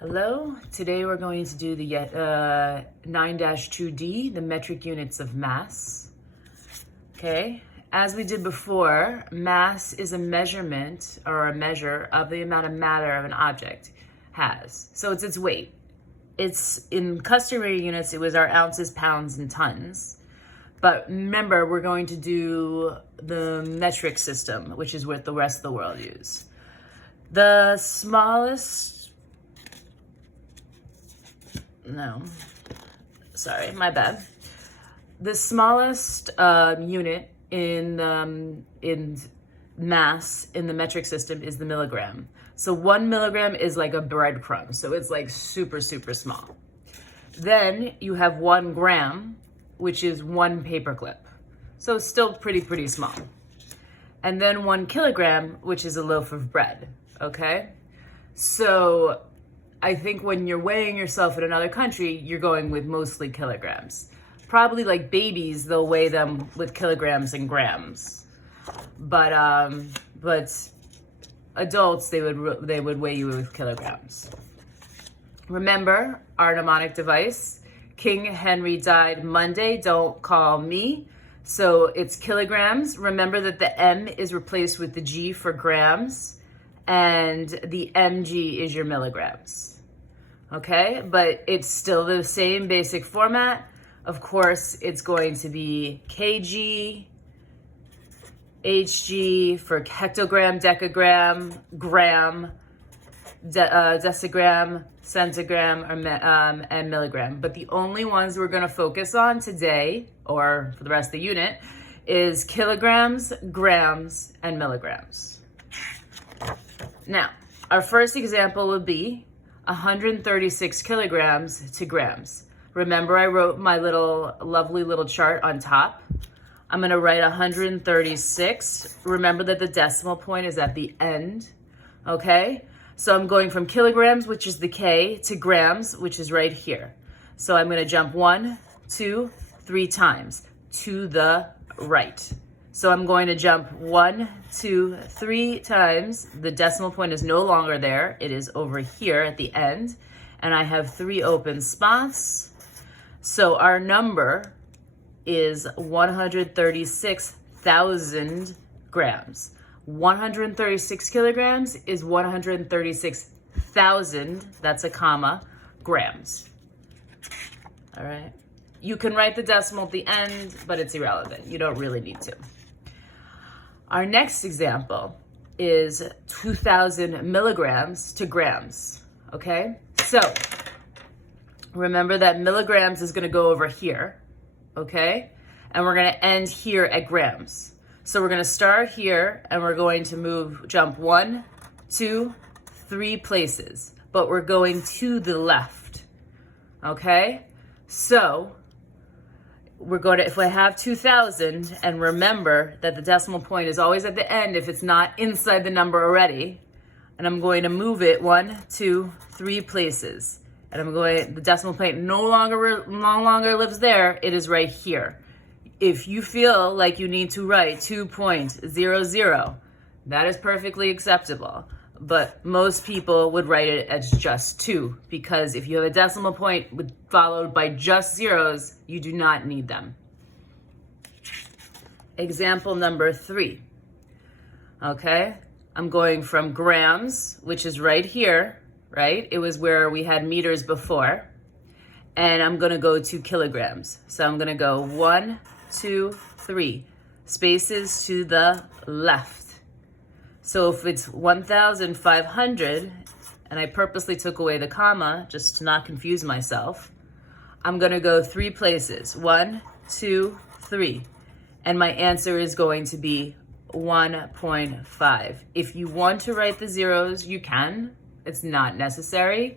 Hello, today we're going to do the 9-2D, the metric units of mass. Okay, as we did before, mass is a measurement or a measure of the amount of matter of an object has. So it's its weight. It's in customary units, it was our ounces, pounds, and tons. But remember, we're going to do the metric system, which is what the rest of the world use. The smallest sorry, my bad. The smallest unit in mass in the metric system is the milligram. So 1 milligram is like a breadcrumb. So it's like super, super small. Then you have 1 gram, which is 1 paperclip. So still pretty small. And then 1 kilogram, which is a loaf of bread. Okay? So I think when you're weighing yourself in another country, you're going with mostly kilograms. Probably like babies, they'll weigh them with kilograms and grams. But adults, they would weigh you with kilograms. Remember our mnemonic device: King Henry died Monday, don't call me. So it's kilograms. Remember that the M is replaced with the G for grams, and the mg is your milligrams. Okay, but it's still the same basic format. Of course, it's going to be kg, hg for hectogram, decagram, gram, decigram, centigram, and milligram. But the only ones we're going to focus on today, or for the rest of the unit, is kilograms, grams, and milligrams. Now, our first example would be 136 kilograms to grams. Remember, I wrote my lovely little chart on top. I'm gonna write 136. Remember that the decimal point is at the end, okay? So I'm going from kilograms, which is the K, to grams, which is right here. So I'm gonna jump 1, 2, 3 times to the right. So I'm going to jump 1, 2, 3 times. The decimal point is no longer there. It is over here at the end. And I have 3 open spots. So our number is 136,000 grams. 136 kilograms is 136,000, that's a comma, grams. All right. You can write the decimal at the end, but it's irrelevant. You don't really need to. Our next example is 2,000 milligrams to grams, okay? So remember that milligrams is gonna go over here, okay? And we're gonna end here at grams. So we're gonna start here and we're going to jump 1, 2, 3 places, but we're going to the left, okay? So we're going to, if I have 2,000, and remember that the decimal point is always at the end if it's not inside the number already, and I'm going to move it 1, 2, 3 places, and the decimal point no longer lives there, it is right here. If you feel like you need to write 2.00, that is perfectly acceptable. But most people would write it as just 2, because if you have a decimal point followed by just zeros, you do not need them. Example number 3. Okay, I'm going from grams, which is right here, right? It was where we had meters before. And I'm gonna go to kilograms. So I'm gonna go 1, 2, 3, spaces to the left. So if it's 1,500, and I purposely took away the comma just to not confuse myself, I'm gonna go 3 places, 1, 2, 3. And my answer is going to be 1.5. If you want to write the zeros, you can. It's not necessary,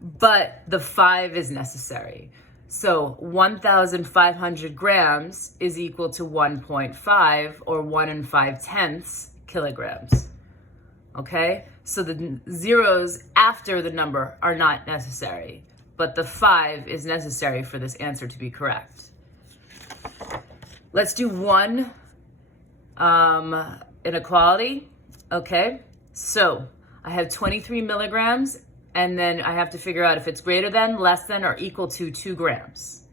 but the 5 is necessary. So 1,500 grams is equal to 1.5, or 1 5/10 kilograms. Okay, so the zeros after the number are not necessary, but the 5 is necessary for this answer to be correct. Let's do one inequality. Okay, so I have 23 milligrams and then I have to figure out if it's greater than, less than, or equal to 2 grams.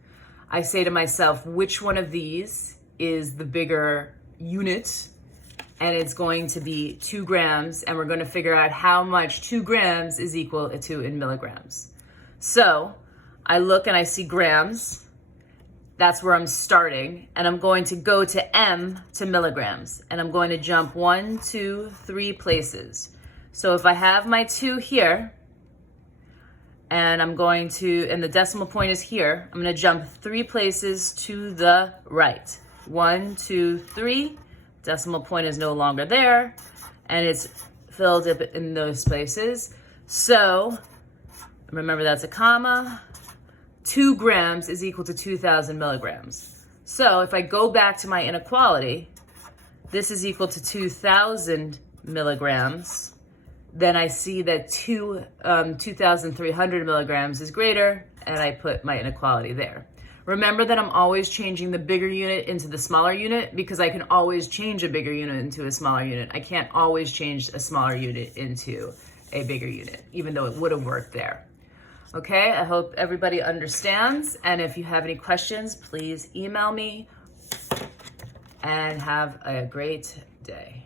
I say to myself, which one of these is the bigger unit? And it's going to be 2 grams, and we're going to figure out how much 2 grams is equal to in milligrams. So I look and I see grams. That's where I'm starting, and I'm going to go to M to milligrams, and I'm going to jump 1, 2, 3 places. So if I have my 2 here, and I'm going to, and the decimal point is here, I'm going to jump 3 places to the right. 1, 2, 3. Decimal point is no longer there, and it's filled up in those places. So remember, that's a comma. 2 grams is equal to 2,000 milligrams. So if I go back to my inequality, this is equal to 2,000 milligrams. Then I see that 2,300 milligrams is greater, and I put my inequality there. Remember that I'm always changing the bigger unit into the smaller unit, because I can always change a bigger unit into a smaller unit. I can't always change a smaller unit into a bigger unit, even though it would have worked there. Okay, I hope everybody understands. And if you have any questions, please email me, and have a great day.